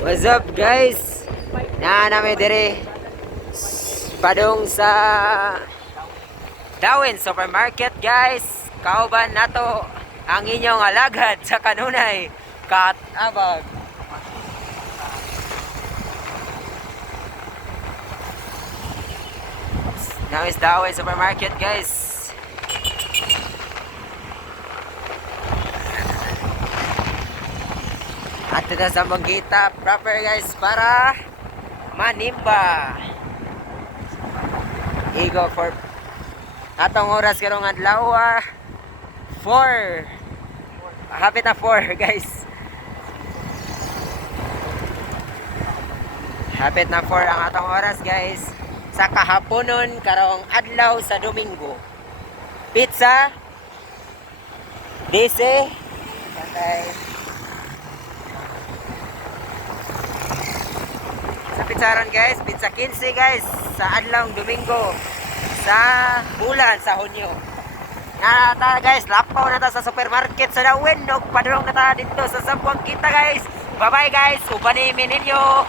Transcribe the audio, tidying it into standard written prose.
What's up guys? Naami dire padung sa Dawin Supermarket guys. Kauban nato ang inyong alagad sa kanunay Katabag. Now is Dawin Supermarket guys. At ito sa Manggita proper guys para manimba. Igo for atong oras karong adlaw 4. Hapit na 4 guys. Hapit na 4 ang atong oras guys. Sa kahaponon karong adlaw sa Domingo. Pizza DC okay. Sa pizzaron guys, pizza 15 guys sa adlawng Domingo sa bulan sa Hunyo. Nata guys, lapaw na ta sa supermarket sa Dawin. Padulong na ta dito sa Sambuang Kita guys. Bye bye guys, ubanimin ninyo.